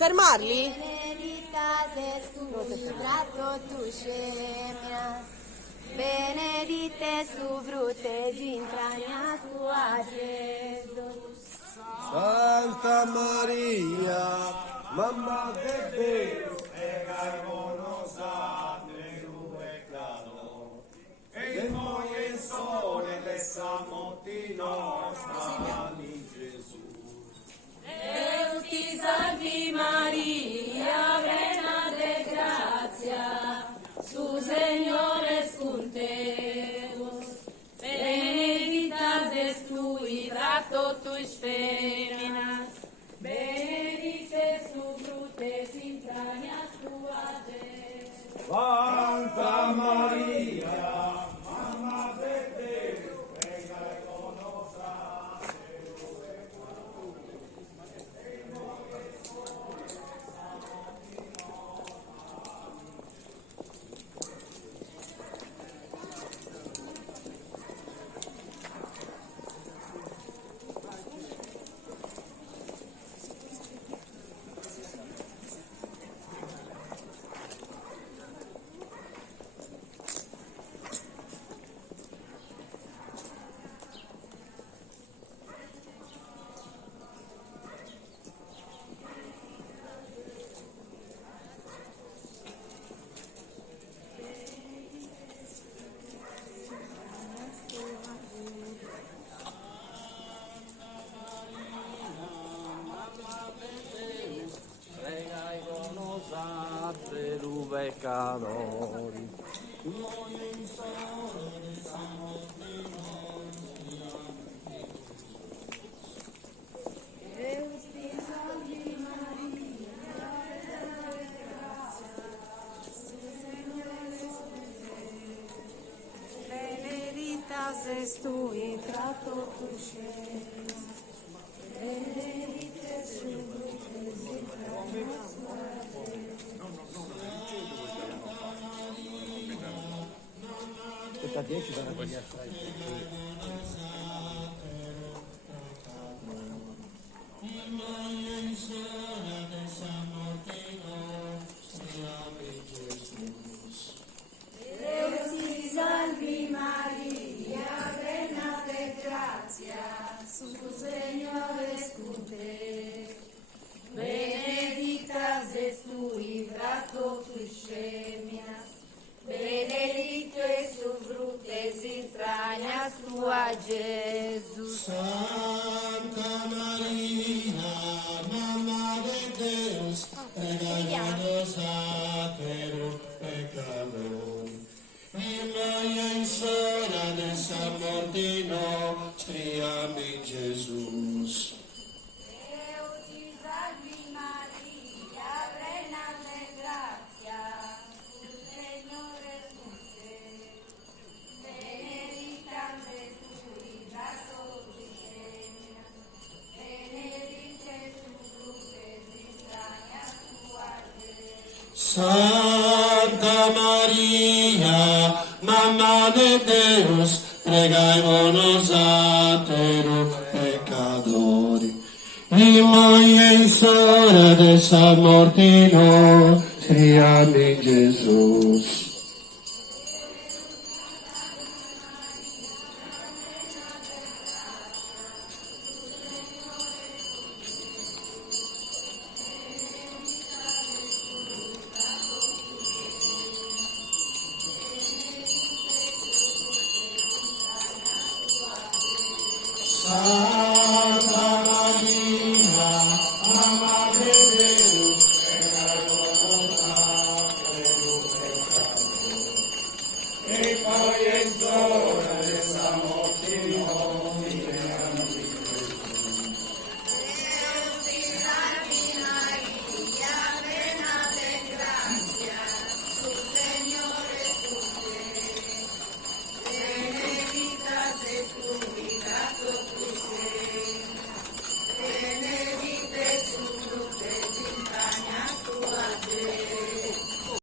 fermarli? Benedictas es tu trato tu semias, benedite su frutes intranias tua, Jesus. Santa Maria, Mamma de Deus, pregaimonos a Deus pecador, en noi en sole desamoti nostra in Gesù. Deus ti salvi Maria, plena de gracia, su Señor es con teus, benedictas es tu hidrato tuis feminas, benedictes su frutes intranias tua, Jesus. Santa Maria, Mamma de Deus, pregaimonos a pecadori. Deus te salve Maria, plena de gracia, su Señor es contigo, benedictas es tu intrato tu semias, benedictes su frutes intranias tua, Questa 10 sarà per gli altri. Deus ti salvi Maria, plena de gracia, su Señor es con te, benedictas es tu hidrato tu semias, benedicto es su frutes intranias tua, Jesus. Santa Maria, Mamma de Deus, pregaimonos a Deus pecador, prima in sora dessa morte nostri, amen, Jesus. Deus ti salvi Maria, plena de gracia, su Señor es con te, benedictas es tu hidrato tu semias, benedictes su frutes intranias tua, Jesus. Santa Maria, Mamma de Deus, pregaimonos a Deus pecadori, prima in sora dessa morte nostri, amen, Jesus. Santa